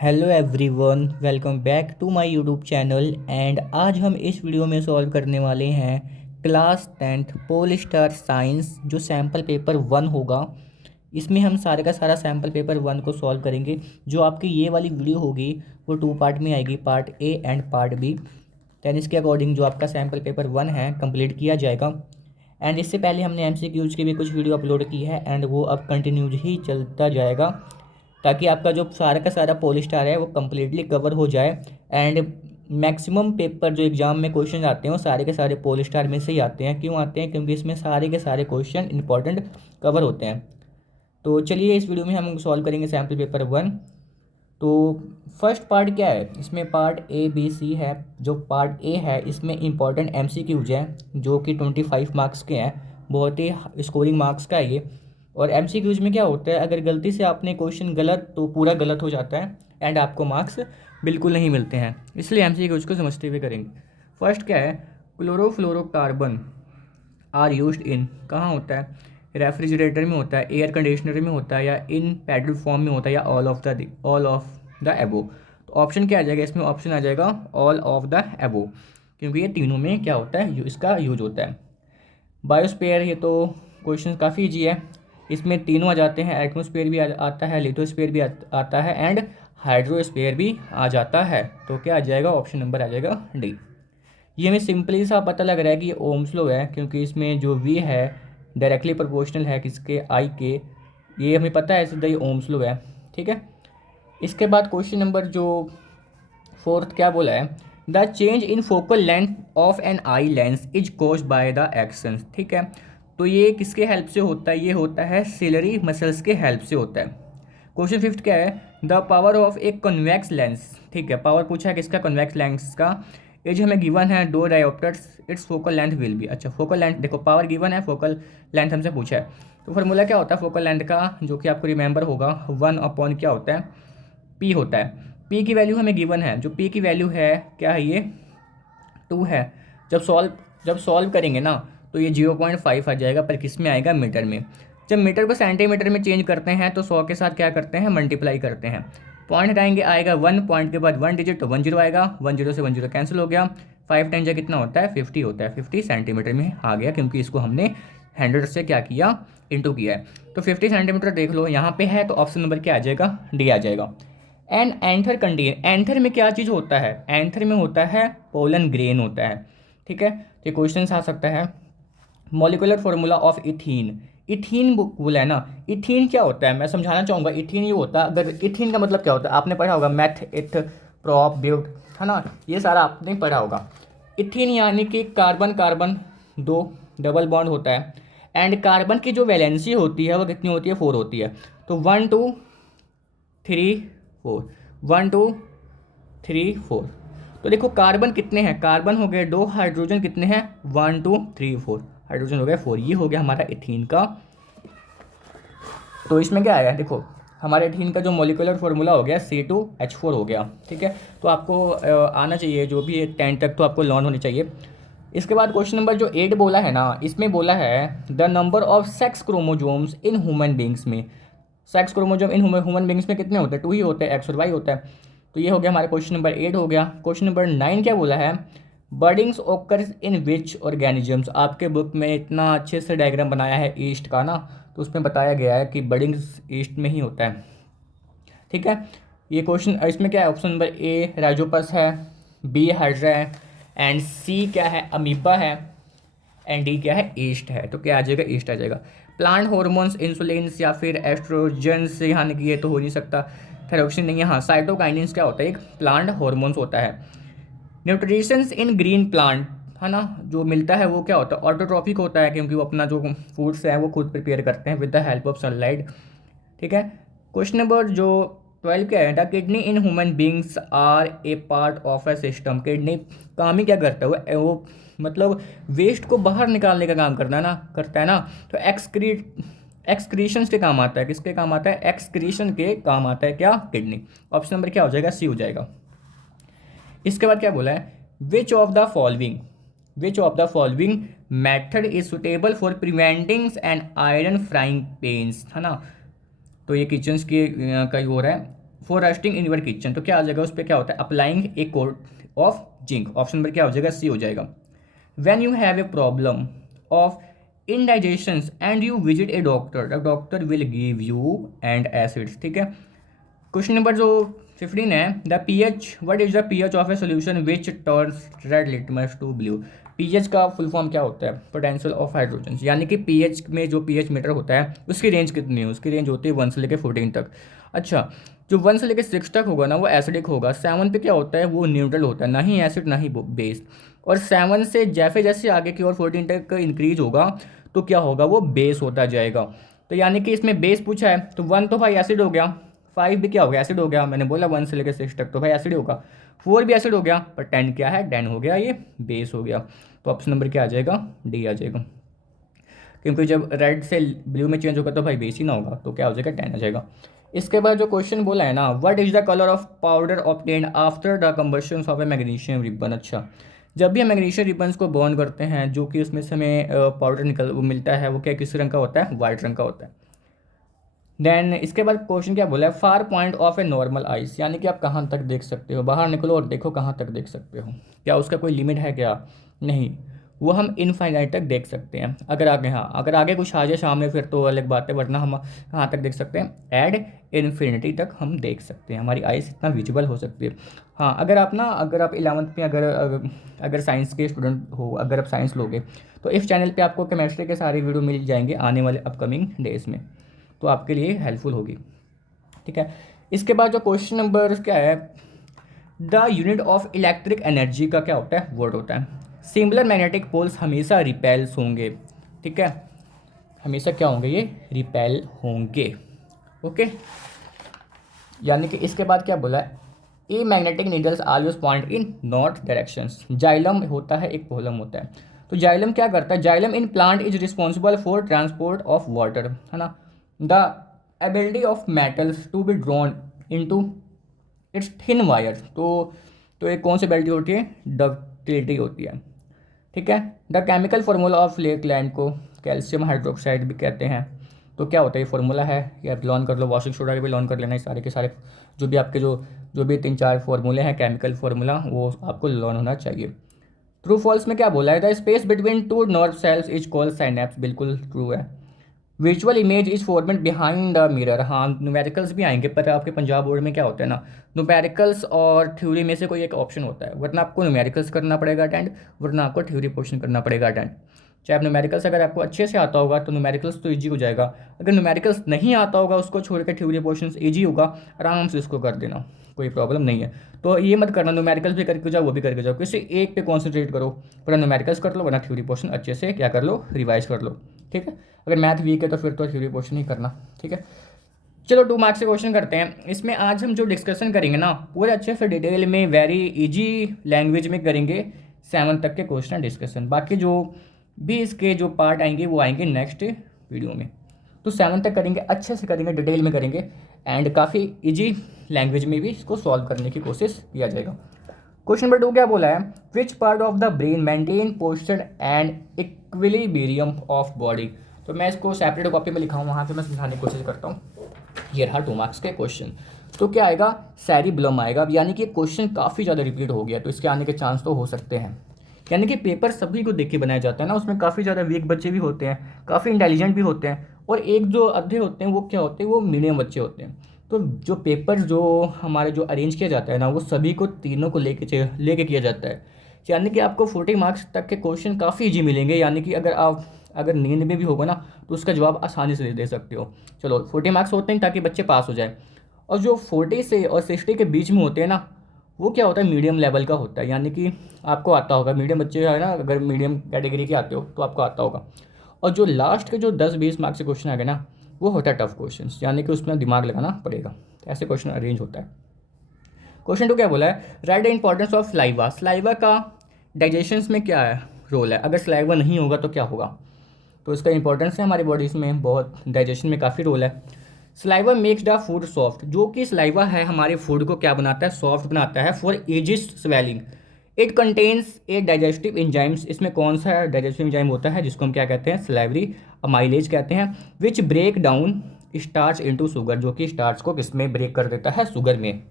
Hello everyone, welcome back to my YouTube channel. And आज हम इस वीडियो में सॉल्व करने वाले हैं class 10th pole star science जो सैम्पल पेपर 1 होगा। इसमें हम सारे का सारा सैम्पल पेपर 1 को सॉल्व करेंगे। जो आपकी ये वाली वीडियो होगी वो 2 पार्ट में आएगी, part A and part B. Then इसके अकॉर्डिंग जो आपका सैम्पल पेपर 1 है कंप्लीट किया जाएगा। एंड इससे पहले हमने एमसीक्यूज की भी कुछ वीडियो अपलोड की है एंड वो अब कंटिन्यूज ही चलता जाएगा, ताकि आपका जो सारा का सारा पोल स्टार है वो कम्प्लीटली कवर हो जाए। एंड मैक्सिमम पेपर जो एग्ज़ाम में क्वेश्चन आते हैं वो सारे के सारे पोल स्टार में से ही आते हैं। क्यों आते हैं? क्योंकि इसमें सारे के सारे क्वेश्चन इंपॉर्टेंट कवर होते हैं। तो चलिए इस वीडियो में हम सॉल्व करेंगे सैम्पल पेपर 1। तो फर्स्ट पार्ट क्या है? इसमें पार्ट ए बी सी है। जो पार्ट ए है इसमें इंपॉर्टेंट एमसीक्यूज हैं जो कि 25 मार्क्स के हैं। बहुत ही स्कोरिंग मार्क्स का है ये। और एमसीक्यूज में क्या होता है, अगर गलती से आपने क्वेश्चन गलत तो पूरा गलत हो जाता है एंड आपको मार्क्स बिल्कुल नहीं मिलते हैं। इसलिए एमसीक्यूज को समझते हुए करेंगे। फर्स्ट क्या है? क्लोरोफ्लोरोकार्बन आर यूज्ड इन, कहाँ होता है? रेफ्रिजरेटर में होता है, एयर कंडीशनर में होता है, या इन पेट्रोल फॉर्म में होता है, या ऑल ऑफ द एबो। तो ऑप्शन क्या आ जाएगा इसमें? ऑप्शन आ जाएगा ऑल ऑफ द एबो, क्योंकि ये तीनों में क्या होता है, इसका यूज होता है। बायोस्फीयर, ये तो क्वेश्चन काफ़ी ईजी है। इसमें तीनों आ जाते हैं, एटमोस्फेयर भी आता है, लिथोस्फेयर भी आता है एंड हाइड्रोस्फेयर भी आ जाता है। तो क्या आ जाएगा? ऑप्शन नंबर आ जाएगा डी। ये हमें सिंपली सा पता लग रहा है कि ये ओम्स लॉ है, क्योंकि इसमें जो वी है डायरेक्टली प्रोपोर्शनल है किसके? आई के। ये हमें पता है, सीधा ये ओम्स लॉ है। ठीक है। इसके बाद क्वेश्चन नंबर जो फोर्थ क्या बोला है? The change in focal length of an eye lens is caused by the actions. ठीक है। तो ये किसके हेल्प से होता है? ये होता है सिलरी मसल्स के हेल्प से होता है। क्वेश्चन फिफ्थ क्या है? The power of a convex lens. ठीक है, पावर पूछा है किसका? कन्वेक्स लेंस का। एज हमें गिवन है 2 dioptres, it's focal length will be. अच्छा, फोकल लेंथ देखो, पावर गिवन है, फोकल लेंथ हमसे पूछा है। तो फार्मूला क्या होता है फोकल लेंथ का, जो कि आपको रिमेंबर होगा? 1 अपॉन क्या होता है? पी होता है। पी की वैल्यू हमें गिवन है, जो पी की वैल्यू है क्या है? ये 2 है। जब सॉल्व करेंगे ना तो ये 0.5 आ जाएगा, पर किस में आएगा? मीटर में। जब मीटर को सेंटीमीटर में चेंज करते हैं तो 100 के साथ क्या करते हैं? मल्टीप्लाई करते हैं। पॉइंट हटाएंगे, आएगा 1, पॉइंट के बाद 1 डिजिट तो 10 आएगा, 10 से 10 कैंसिल हो गया। 5 10 कितना होता है? 50 होता है। 50 सेंटीमीटर में आ गया, क्योंकि इसको हमने 100 से क्या किया? इंटू किया है। तो 50 सेंटीमीटर देख लो यहाँ पे है, तो ऑप्शन नंबर क्या आ जाएगा? डी आ जाएगा। एन एंथर कंटेन, एंथर में क्या चीज़ होता है? एंथर में होता है पोलन ग्रेन होता है। ठीक है। तो क्वेश्चन आ सकता है molecular formula of ethene. Ethene बोला है ना, इथीन क्या होता है मैं समझाना चाहूँगा। इथीन ये होता है, अगर इथीन का मतलब क्या होता है आपने पढ़ा होगा, मैथ इथ प्रॉप ब्यूट, है ना, ये सारा आपने पढ़ा होगा। इथीन यानी कि कार्बन कार्बन 2 डबल बॉन्ड होता है एंड कार्बन की जो वैलेंसी होती है वो कितनी होती है? 4 होती है। तो 1 2 3 4, 1 2 3 4। तो देखो कार्बन कितने हैं? कार्बन हो गए 2, हाइड्रोजन कितने हैं? 1 2 3 4, हाइड्रोजन हो गया 4। ये हो गया हमारा इथीन का। तो इसमें क्या आया देखो, हमारे इथीन का जो मॉलिक्यूलर फार्मूला हो गया C2H4 हो गया। ठीक है। तो आपको आना चाहिए, जो भी 10 तक तो आपको लर्न होनी चाहिए। इसके बाद क्वेश्चन नंबर जो 8 बोला है ना, इसमें बोला है the number of sex chromosomes in human beings में। Sex chromosome in human beings में कितने होते हैं? 2 ही होते हैं, एक्स और वाई होता है। तो ये हो गया हमारे क्वेश्चन नंबर 8 हो गया। क्वेश्चन नंबर 9 क्या बोला है? बर्डिंग्स ओकर्स इन विच ऑर्गेनिजम्स। आपके बुक में इतना अच्छे से डायग्राम बनाया है ईस्ट का ना, तो उसमें बताया गया है कि बर्डिंग्स ईस्ट में ही होता है। ठीक है। ये क्वेश्चन इसमें क्या है? ऑप्शन नंबर ए राइजोपस है, बी हाइड्रा है एंड सी क्या है? अमीबा है एंड डी क्या है? ईस्ट है। तो क्या आ जाएगा? ईस्ट आ जाएगा। प्लांट हॉर्मोन्स, इंसुलिन्स या फिर एस्ट्रोजन्स, यहाँ की ये तो हो नहीं सकता, थायरोक्सिन नहीं है। हाँ, साइटोकाइनिन्स क्या होता है? एक प्लांट हॉर्मोन्स होता है। न्यूट्रिशंस इन ग्रीन प्लांट, है ना, जो मिलता है वो क्या होता है? ऑटोट्रॉफिक होता है, क्योंकि वो अपना जो फूड्स है वो खुद प्रिपेयर करते हैं with the help of sunlight. ठीक है। क्वेश्चन नंबर जो 12 क्या है? The kidney in human beings are a part of a system. Kidney काम ही क्या करता है? वो मतलब वेस्ट को बाहर निकालने का काम करता है ना। तो एक्सक्रीशंस के काम आता है। किसके काम आता है? एक्सक्रीशन के काम आता है क्या? किडनी। ऑप्शन नंबर क्या हो जाएगा? सी हो जाएगा। इसके बाद क्या बोला है? Which of the following method is suitable for preventing and iron frying pans, है ना। तो ये किचन्स की का ही हो रहा है। For rusting in your kitchen, तो क्या आ जाएगा उस पर, क्या होता है, applying a coat of zinc. Option number क्या हो जाएगा, सी हो जाएगा। When you have a problem of indigestions and you visit a doctor, the doctor will give you and acids, ठीक है। क्वेश्चन नंबर जो 15 है, the pH, what is the pH of a solution which turns red litmus to blue. pH का full form क्या होता है, potential of hydrogen, यानी कि pH में जो pH मीटर होता है उसकी रेंज कितनी है, उसकी रेंज होती है 1 से लेकर 14 तक। अच्छा, जो 1 से लेकर 6 तक होगा ना वो एसिडिक होगा, 7 पे क्या होता है वो न्यूट्रल होता है, ना ही एसिड ना ही बेस। और 7 से जैसे जैसे आगे की ओर 14 तक इंक्रीज होगा तो क्या होगा, वो बेस होता जाएगा। तो यानी कि इसमें बेस पूछा है तो 1 तो भाई एसिड हो गया, 5 भी क्या हो गया, एसिड हो गया, मैंने बोला 1 से लेकर 6 तक तो भाई एसिड होगा, 4 भी एसिड हो गया, पर 10 क्या है, 10 हो गया, ये बेस हो गया। तो ऑप्शन नंबर क्या आ जाएगा, डी आ जाएगा, क्योंकि जब रेड से ब्लू में चेंज होगा तो भाई बेस ही ना होगा, तो क्या हो जाएगा, 10 आ जाएगा। इसके बाद जो क्वेश्चन बोला है ना, what is the colour of powder obtained after the combustion of A magnesium ribbon. अच्छा, जब भी हम मैग्नीशियम रिबन्स को बर्न करते हैं, जो कि उसमें से हमें पाउडर वो मिलता है, वो क्या किस रंग का होता है, वाइट रंग का होता है। देन इसके बाद क्वेश्चन क्या बोला है, far point of a normal ice, यानी कि आप कहाँ तक देख सकते हो, बाहर निकलो और देखो कहाँ तक देख सकते हो, क्या उसका कोई लिमिट है क्या, नहीं, वो हम इनफाइनाइट तक देख सकते हैं। अगर आगे, हाँ अगर आगे कुछ आ जाए सामने फिर तो अलग बात है, वरना हम कहाँ तक देख सकते हैं, एड इन्फिनिटी तक हम देख सकते हैं, हमारी आइस इतना विजिबल हो सकती है। हाँ अगर आप 11th में अगर साइंस के स्टूडेंट हो, अगर आप साइंस लोगे तो इस चैनल पे आपको केमिस्ट्री के सारे वीडियो मिल जाएंगे आने वाले अपकमिंग डेज में, तो आपके लिए हेल्पफुल होगी, ठीक है। इसके बाद जो क्वेश्चन नंबर क्या है, the unit of electric energy का क्या होता है, वोट होता है। सिमिलर मैग्नेटिक पोल्स हमेशा रिपेल्स होंगे, ठीक है, हमेशा क्या होंगे, ये रिपेल होंगे, ओके। यानी कि इसके बाद क्या बोला है, a magnetic needles always point in north directions. Xylem होता है, एक पोलम होता है, तो जाइलम क्या करता है, xylem in plant is responsible for transport of water, है ना। The ability of metals to be drawn into its thin wire, तो एक कौन सी एबिलिटी होती है, डक्टिलिटी होती है, ठीक है। The chemical formula of lake land को कैल्शियम हाइड्रोक्साइड भी कहते हैं, तो क्या होता है, ये फार्मूला है, या लॉन कर लो, वाशिंग सोडा भी लॉन कर लेना, सारे के सारे जो भी आपके जो भी 3-4 फार्मूले हैं केमिकल फार्मूला, वो आपको लॉन होना चाहिए। ट्रू फॉल्स में क्या बोला है, the space between two nerve cells is called synapse, बिल्कुल ट्रू है। Visual image is formed behind the mirror, हाँ न्यूमेरिकल्स भी आएंगे, पर आपके पंजाब बोर्ड में क्या होता है ना, न्यूमेरिकल्स और थ्योरी में से कोई एक ऑप्शन होता है, वरना आपको न्यूमेरिकल्स करना पड़ेगा अटेंड, वरना आपको थ्योरी पोर्शन करना पड़ेगा अटेंड। चाहे आप न्यूमेरिकल्स अगर आपको अच्छे से आता होगा तो न्यूमेरिकल्स तो ईजी हो जाएगा, अगर न्यूमेरिकल्स नहीं आता होगा उसको छोड़ के थ्योरी पोर्शन ईजी होगा, आराम से इसको कर देना, कोई प्रॉब्लम नहीं है। तो ये मत करना न्यूमेरिकल्स भी करके जाओ वो भी करके जाओ, किसी एक पे कॉन्सेंट्रेट करो, वरना न्यूमेरिकल्स कर लो, वरना थ्योरी पोर्शन अच्छे से क्या कर लो, रिवाइज कर लो, ठीक है। अगर मैथ वीक है तो फिर तो थ्योरी पोर्शन ही करना, ठीक है। चलो 2 मार्क्स से क्वेश्चन करते हैं। इसमें आज हम जो डिस्कशन करेंगे ना पूरे अच्छे से डिटेल में वेरी इजी लैंग्वेज में करेंगे 7 तक के क्वेश्चन डिस्कशन, बाकी जो भी इसके जो पार्ट आएंगे वो आएंगे नेक्स्ट वीडियो में। तो 7 तक करेंगे, अच्छे से करेंगे, डिटेल में करेंगे, एंड काफ़ी इजी लैंग्वेज में भी इसको सॉल्व करने की कोशिश किया जाएगा। क्वेश्चन नंबर 2 क्या बोला है, which part of the brain maintain posture and equilibrium of body. तो मैं इसको सेपरेट कॉपी में लिखा हूँ, वहाँ पे मैं समझाने की कोशिश करता हूँ। ये रहा 2 मार्क्स के क्वेश्चन। तो क्या आएगा, सेरिबलम आएगा, यानी कि क्वेश्चन काफ़ी ज़्यादा रिपीट हो गया, तो इसके आने के चांस तो हो सकते हैं। यानी कि पेपर सभी को देख के बनाया जाता है ना, उसमें काफ़ी ज़्यादा वीक बच्चे भी होते हैं, काफ़ी इंटेलिजेंट भी होते हैं, और एक जो अद्धे होते हैं वो क्या होते हैं, वो मीडियम बच्चे होते हैं। तो जो पेपर जो हमारे जो अरेंज किया जाता है ना, वो सभी को तीनों को लेके किया जाता है, यानी कि आपको 40 मार्क्स तक के क्वेश्चन काफ़ी ईजी मिलेंगे, यानी कि अगर नींद में भी होगा ना तो उसका जवाब आसानी से दे सकते हो। चलो 40 मार्क्स होते हैं ताकि बच्चे पास हो जाए, और जो 40 से और 60 के बीच में होते हैं ना, वो क्या होता है, मीडियम लेवल का होता है, यानी कि आपको आता होगा, मीडियम बच्चे है ना, अगर मीडियम कैटेगरी के आते हो तो आपको आता होगा। और जो लास्ट के जो 10-20 मार्क्स के क्वेश्चन आ गए ना, वो होता है टफ क्वेश्चन, यानी कि उसमें दिमाग लगाना पड़ेगा, ऐसे क्वेश्चन अरेंज होता है। क्वेश्चन 2 क्या बोला है, right the importance of saliva. Saliva का डाइजेशन में क्या है रोल है, अगर सलाइवा नहीं होगा तो क्या होगा, तो इसका इंपॉर्टेंस है हमारी बॉडीज़ में बहुत, डाइजेशन में काफ़ी रोल है। Saliva makes the food soft, जो कि सलाइवा है हमारे फूड को क्या बनाता है, सॉफ्ट बनाता है, for ages swelling. It contains a digestive enzymes, इसमें कौन सा डाइजेस्टिव इंजाइम होता है जिसको हम क्या कहते हैं, सलाइवरी अमाइलेज कहते हैं, which break down starch into sugar, जो कि स्टार्च को किस में ब्रेक कर देता है, शुगर में।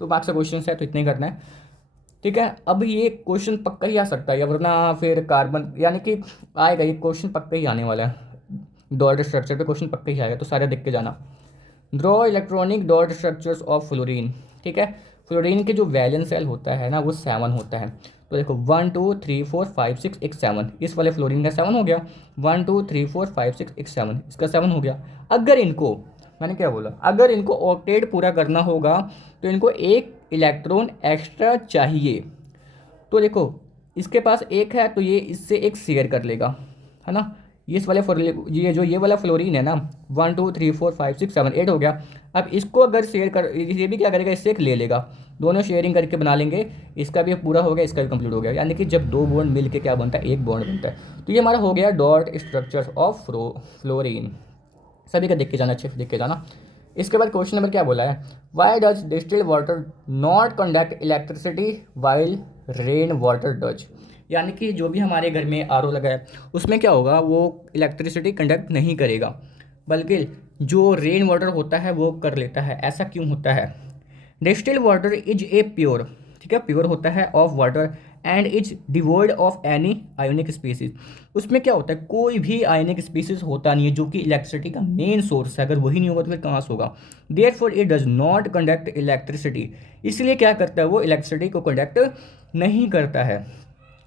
तो मार्क्स का क्वेश्चन है, तो इतना ही करना है, ठीक है। अब ये क्वेश्चन पक्का ही आ सकता है, वरना फिर कार्बन यानी कि आएगा, ये क्वेश्चन पक्का ही आने वाला है, डॉट स्ट्रक्चर पे क्वेश्चन पक्का ही आएगा, तो सारे देख के जाना। Draw electronic dot structures of fluorine, ठीक है। फ्लोरीन के जो वैलेंस शेल होता है ना वो 7 होता है। तो देखो 1 2 3 4 5 6 एक 7, इस वाले फ्लोरीन का 7 हो गया, 1 2 3 4 5 6 एक 7, इसका 7 हो गया। अगर इनको, मैंने क्या बोला, अगर इनको ऑक्टेट पूरा करना होगा तो इनको एक इलेक्ट्रॉन एक्स्ट्रा चाहिए। तो देखो इसके पास एक है तो ये इससे एक शेयर कर लेगा, है ना। ये वाला फ्लोरीन है ना, 1 2 3 4 5 6 7 8 हो गया। अब इसको अगर शेयर कर, ये भी क्या करेगा, इससे एक ले लेगा, दोनों शेयरिंग करके बना लेंगे, इसका भी पूरा हो गया, इसका भी कंप्लीट हो गया। यानी कि जब दो बॉन्ड मिल के क्या बनता है, एक बॉन्ड बनता है। तो ये हमारा हो गया डॉट स्ट्रक्चर्स ऑफ फ्लोरीन। सभी का देख के जाना, अच्छे से देख के जाना। इसके बाद क्वेश्चन नंबर क्या बोला है, why does distilled water not conduct electricity while rain water does. यानी कि जो भी हमारे घर में आरओ लगा है उसमें क्या होगा, वो इलेक्ट्रिसिटी कंडक्ट नहीं करेगा, बल्कि जो रेन वाटर होता है वो कर लेता है। ऐसा क्यों होता है। Distilled water is a pure, ठीक है, प्योर होता है of water and is devoid of any ionic species. उसमें क्या होता है, कोई भी आयोनिक स्पीसीज होता नहीं है, जो कि इलेक्ट्रिसिटी का मेन सोर्स है। अगर वही नहीं होगा तो फिर कहाँ से होगा। Therefore it does not conduct electricity, इसलिए क्या करता है वो इलेक्ट्रिसिटी को कंडक्ट नहीं करता है।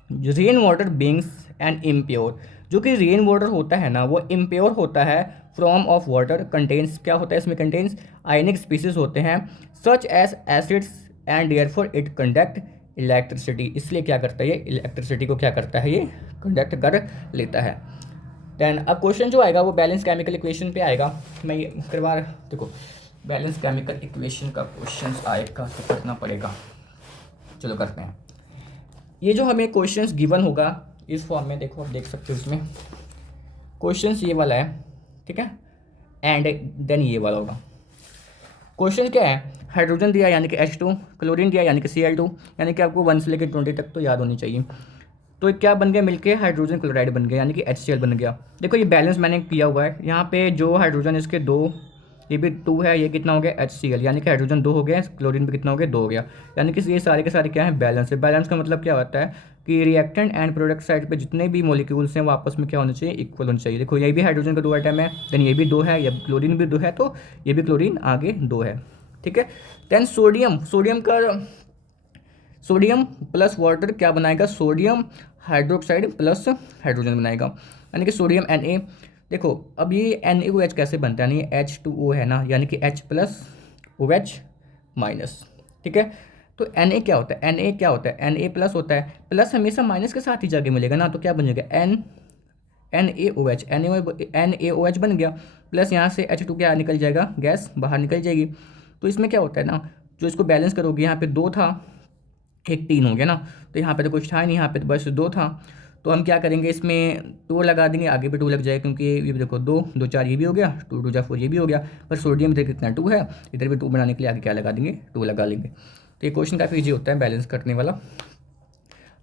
Rain water beings and impure, जो कि रेन वाटर होता है ना वो इम्प्योर होता है फ्रॉम ऑफ वाटर कंटेन्स, क्या होता है इसमें, कंटेन्स आयनिक स्पीसीज होते हैं such as acids and therefore it conduct electricity. इसलिए क्या करता है ये, इलेक्ट्रिसिटी को क्या करता है, ये कंडक्ट कर लेता है। देन अब क्वेश्चन जो आएगा वो बैलेंस केमिकल इक्वेशन पे आएगा। मैं ये करवा, देखो बैलेंस केमिकल इक्वेशन का क्वेश्चन आएगा तो करना पड़ेगा, चलो करते हैं। ये जो हमें क्वेश्चंस गिवन होगा इस फॉर्म में, देखो आप देख सकते हो इसमें क्वेश्चंस ये वाला है, ठीक है, एंड देन ये वाला होगा। क्वेश्चन क्या है, हाइड्रोजन दिया यानी कि H2, क्लोरीन दिया यानी कि Cl2, यानी कि आपको 1 से लेकर 20 तक तो याद होनी चाहिए। तो क्या बन गया, मिलके हाइड्रोजन क्लोराइड बन गया यानी कि HCl बन गया। देखो ये बैलेंस मैंने किया हुआ है, यहाँ पे जो हाइड्रोजन इसके 2, ये भी 2 है, ये कितना हो गया HCl, यानी कि हाइड्रोजन 2 हो गया, क्लोरीन भी कितना हो गया 2 हो गया। यानी कि ये सारे के सारे क्या है, बैलेंस है। बैलेंस का मतलब क्या होता है कि रिएक्टेंट एंड प्रोडक्ट साइड पे जितने भी मॉलिक्यूल्स हैं वो आपस में क्या होना चाहिए, इक्वल होना चाहिए। देखो ये भी हाइड्रोजन का 2 आइटम है, देन ये भी 2 है, ये क्लोरीन भी 2 है, तो ये भी क्लोरीन आगे 2 है, ठीक है। देन सोडियम प्लस वाटर क्या बनाएगा, सोडियम हाइड्रोक्साइड प्लस हाइड्रोजन बनाएगा, यानी कि सोडियम Na। देखो अब ये NaOH कैसे बनता है, यानी H2O है ना, यानी कि H प्लस OH माइनस, ठीक है। तो Na क्या होता है, Na क्या होता है, Na प्लस होता है, प्लस हमेशा माइनस के साथ ही जाके मिलेगा ना, तो क्या बनेगा NaOH बन गया, प्लस यहाँ से H2 क्या निकल जाएगा, गैस बाहर निकल जाएगी। तो इसमें क्या होता है ना, जो इसको बैलेंस करोगे, यहाँ पे 2 था, एक 3 हो गया ना, तो यहाँ पे तो कुछ था नहीं, यहाँ पे तो बस 2 था। तो हम क्या करेंगे, इसमें 2 लगा देंगे, आगे पे 2 लग जाएगा, क्योंकि ये देखो 2 2 4 ये भी हो गया, 2 2 4 ये भी हो गया। पर सोडियम इधर कितना 2 है, इधर भी 2 बनाने के लिए आगे क्या लगा देंगे, 2 लगा लेंगे। तो ये क्वेश्चन काफ़ी ईजी होता है बैलेंस करने वाला।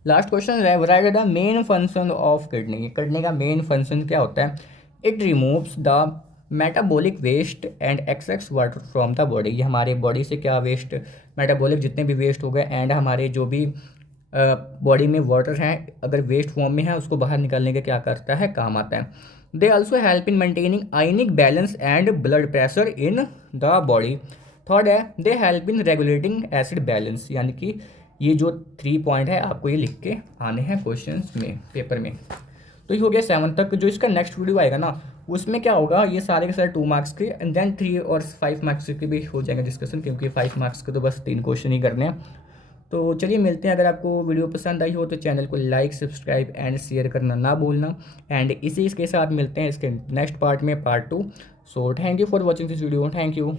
लास्ट क्वेश्चन है, what the main function of kidney. Kidney का मेन फंक्शन क्या होता है, it removes the metabolic waste and excess water from the body. ये हमारे बॉडी से क्या वेस्ट, मेटाबॉलिक जितने भी वेस्ट हो गए एंड हमारे जो भी बॉडी में वाटर हैं अगर वेस्ट फॉर्म में है उसको बाहर निकालने का क्या करता है, काम आता है। They also help in maintaining ionic balance and blood pressure in the body. Third है, they help in regulating acid balance. यानी कि ये जो 3 पॉइंट है आपको ये लिख के आने हैं क्वेश्चन में, पेपर में। तो ये हो गया 7 तक। जो इसका नेक्स्ट वीडियो आएगा ना उसमें क्या होगा, ये सारे के सारे 2 मार्क्स के एंड देन 3 और 5 मार्क्स के भी हो जाएंगे डिस्कशन, क्योंकि 5 मार्क्स के तो बस 3 क्वेश्चन ही करने हैं। तो चलिए मिलते हैं। अगर आपको वीडियो पसंद आई हो तो चैनल को लाइक, सब्सक्राइब एंड शेयर करना ना भूलना। एंड इसी के साथ मिलते हैं इसके नेक्स्ट पार्ट में, part 2। So thank you for watching this video, thank you.